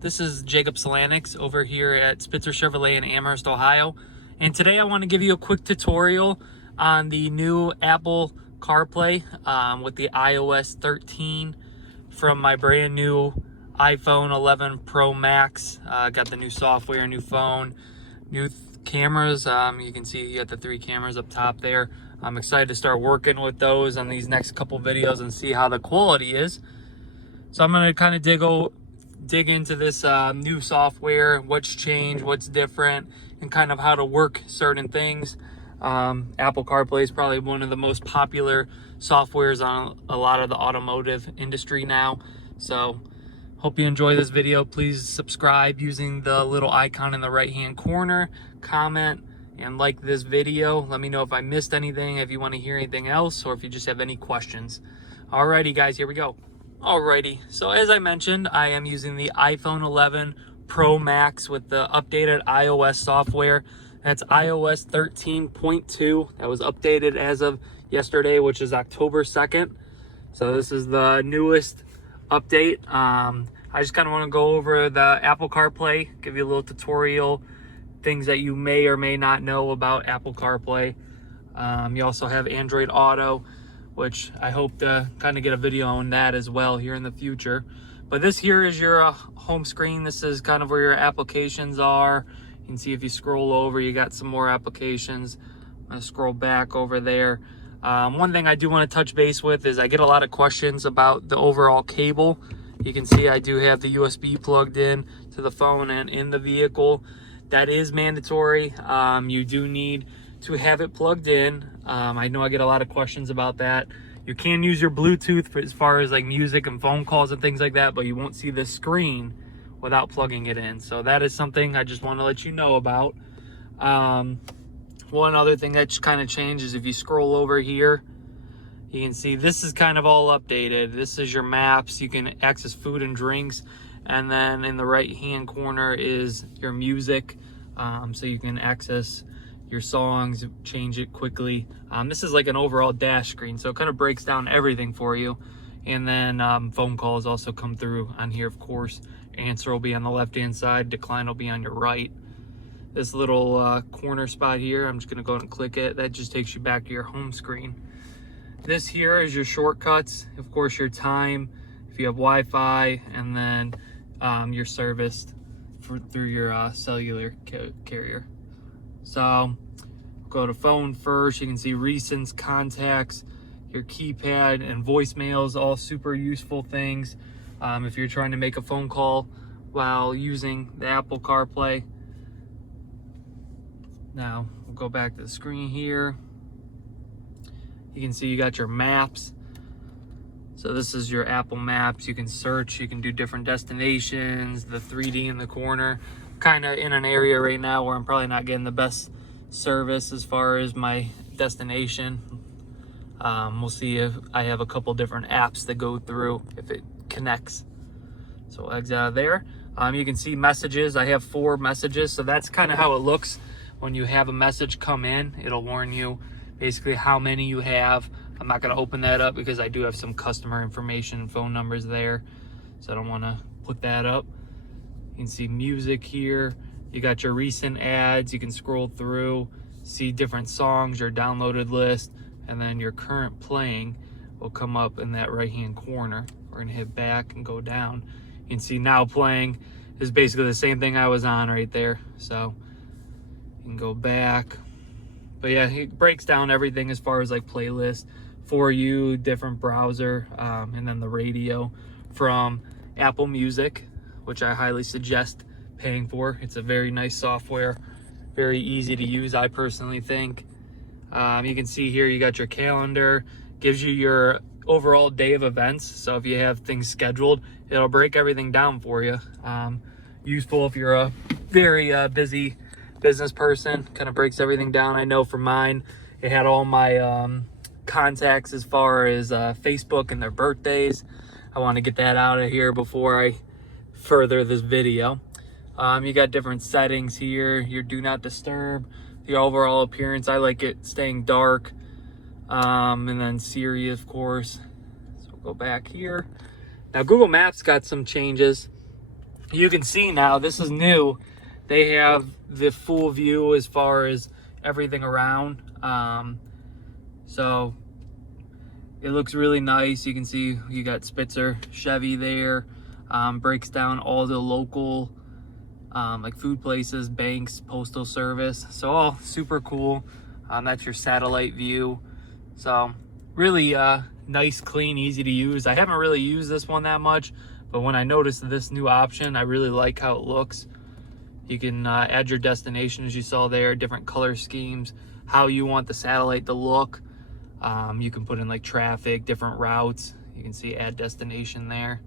This is Jacob Solanix over here at Spitzer Chevrolet in Amherst, Ohio. And today I want to give you a quick tutorial on the new Apple CarPlay with the iOS 13 from my brand new iPhone 11 Pro Max. Got the new software, new phone, new cameras. You can see you got the 3 cameras up top there. I'm excited to start working with those on these next couple videos and see how the quality is. So I'm going to kind of dig into this new software, what's changed, what's different, and kind of how to work certain things. Apple CarPlay is probably one of the most popular softwares on a lot of the automotive industry now. So hope you enjoy this video. Please subscribe using the little icon in the right hand corner, comment, and like this video. Let me know if I missed anything, if you want to hear anything else, or if you just have any questions. Alrighty guys, here we go. Alrighty, so as I mentioned, I am using the iPhone 11 Pro Max with the updated iOS software. That's iOS 13.2. That was updated as of yesterday, which is October 2nd. So this is the newest update. I just kind of want to go over the Apple CarPlay, give you a little tutorial, things that you may or may not know about Apple CarPlay. You also have Android Auto, which I hope to kind of get a video on that as well here in the future. But this here is your home screen. This is kind of where your applications are. You can see if you scroll over, you got some more applications. I'm gonna scroll back over there. One thing I do want to touch base with is I get a lot of questions about the overall cable. You can see I do have the USB plugged in to the phone and in the vehicle. That is mandatory. You do need to have it plugged in. I know I get a lot of questions about that. You can use your Bluetooth for as far as like music and phone calls and things like that, but you won't see the screen without plugging it in. So that is something I just want to let you know about. One other thing that's kind of changed is if you scroll over here, you can see this is kind of all updated. This is your maps. You can access food and drinks. And then in the right hand corner is your music. So you can access your songs, change it quickly. This is like an overall dash screen, so it kind of breaks down everything for you. And then phone calls also come through on here, of course. Answer will be on the left hand side, decline will be on your right. This little corner spot here, I'm just gonna go ahead and click it. That just takes you back to your home screen. This here is your shortcuts, of course your time, if you have Wi-Fi, and then your service through your cellular carrier. So go to phone first. You can see recents, contacts, your keypad, and voicemails, all super useful things if you're trying to make a phone call while using the Apple CarPlay. Now we'll go back to the screen here. You can see you got your maps. So this is your Apple Maps. You can search, you can do different destinations, the 3D in the corner. Kind of in an area right now where I'm probably not getting the best service as far as my destination. We'll see if I have a couple different apps that go through if it connects. So we'll exit out of there. You can see messages. I have 4 messages, so that's kind of how it looks when you have a message come in. It'll warn you basically how many you have. I'm not going to open that up because I do have some customer information and phone numbers there, so I don't want to put that up. You can see music here. You got your recent ads. You can scroll through, see different songs, your downloaded list, and then your current playing will come up in that right hand corner. We're gonna hit back and go down. You can see now playing is basically the same thing I was on right there. So you can go back. But yeah, it breaks down everything as far as like playlist for you, different browser, and then the radio from Apple Music, which I highly suggest paying for. It's a very nice software, very easy to use, I personally think. You can see here you got your calendar, gives you your overall day of events. So if you have things scheduled, it'll break everything down for you. Useful if you're a very busy business person, kind of breaks everything down. I know for mine, it had all my contacts as far as Facebook and their birthdays. I want to get that out of here before I further this video. You got different settings here, your do not disturb, the overall appearance. I like it staying dark. And then Siri, of course. So we'll go back here. Now Google Maps got some changes. you can see now, this is new. They have the full view as far as everything around. So it looks really nice. You can see you got Spitzer Chevy there. Breaks down all the local like food places, banks, postal service. So all super cool. That's your satellite view. So really nice, clean, easy to use. I haven't really used this one that much, but when I noticed this new option, I really like how it looks. You can add your destination, as you saw there, different color schemes, how you want the satellite to look. You can put in like traffic, different routes. You can see add destination there.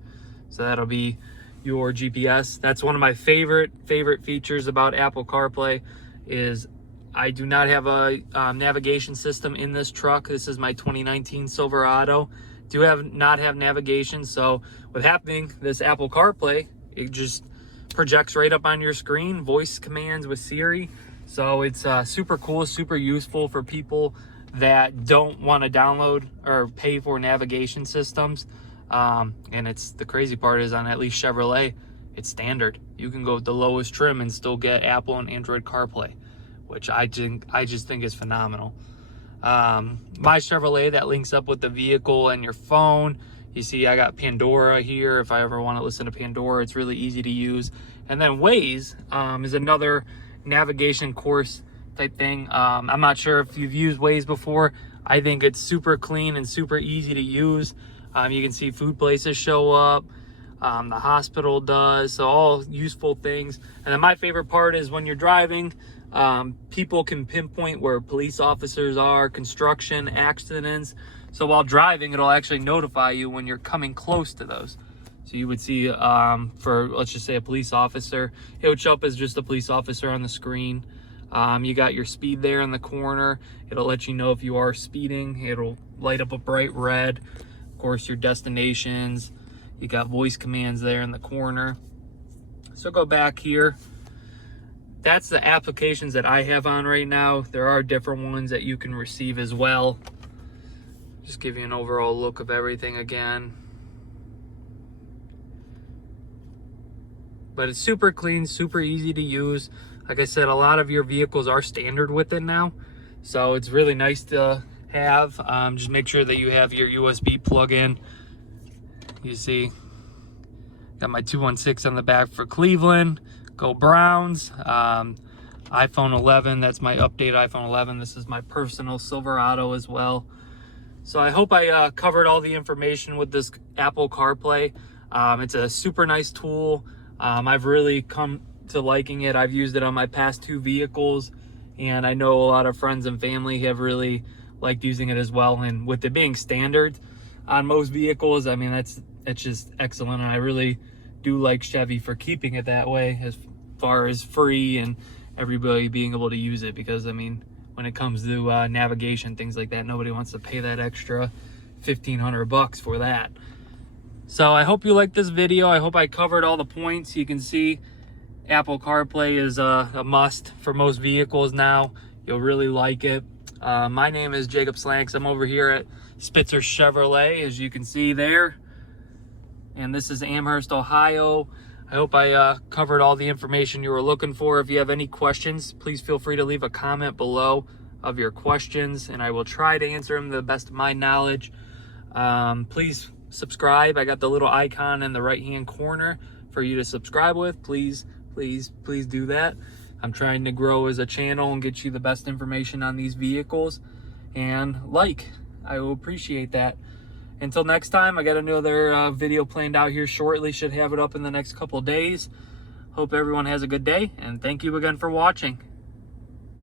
So that'll be your GPS. That's one of my favorite features about Apple CarPlay is I do not have a navigation system in this truck. This is my 2019 Silverado. Not have navigation. So with having this Apple CarPlay, it just projects right up on your screen, voice commands with Siri. So it's super cool, super useful for people that don't want to download or pay for navigation systems. And it's the crazy part is on at least Chevrolet, it's standard. You can go with the lowest trim and still get Apple and Android CarPlay, which I just think is phenomenal. My Chevrolet, that links up with the vehicle and your phone. You see I got Pandora here. If I ever want to listen to Pandora, it's really easy to use. And then Waze is another navigation course type thing. I'm not sure if you've used Waze before. I think it's super clean and super easy to use. You can see food places show up. The hospital does. So all useful things. And then my favorite part is when you're driving, people can pinpoint where police officers are, construction, accidents. So while driving, it'll actually notify you when you're coming close to those. So you would see, for let's just say a police officer, it would show up as just a police officer on the screen. You got your speed there in the corner. It'll let you know if you are speeding. It'll light up a bright red. Of course, your destinations. You got voice commands there in the corner. So go back here. That's the applications that I have on right now. There are different ones that you can receive as well. Just give you an overall look of everything again. But it's super clean, super easy to use. Like I said, a lot of your vehicles are standard with it now. So it's really nice to have. Just make sure that you have your USB plug-in. You see, got my 216 on the back for Cleveland. Go Browns. iPhone 11, that's my update iPhone 11. This is my personal Silverado as well. So I hope I covered all the information with this Apple CarPlay. It's a super nice tool. I've really come to liking it. I've used it on my past 2 vehicles, and I know a lot of friends and family have really liked using it as well. And with it being standard on most vehicles, I mean, it's just excellent. And I really do like Chevy for keeping it that way as far as free and everybody being able to use it, because I mean, when it comes to navigation, things like that, nobody wants to pay that extra $1,500 for that. So I hope you liked this video. I hope I covered all the points. You can see Apple CarPlay is a must for most vehicles now. You'll really like it. My name is Jacob Slanks. I'm over here at Spitzer Chevrolet, as you can see there. And this is Amherst, Ohio. I hope I covered all the information you were looking for. If you have any questions, please feel free to leave a comment below of your questions, and I will try to answer them to the best of my knowledge. Please subscribe. I got the little icon in the right-hand corner for you to subscribe with. Please do that. I'm trying to grow as a channel and get you the best information on these vehicles. And I will appreciate that. Until next time, I got another video planned out here shortly. Should have it up in the next couple days. Hope everyone has a good day, and thank you again for watching.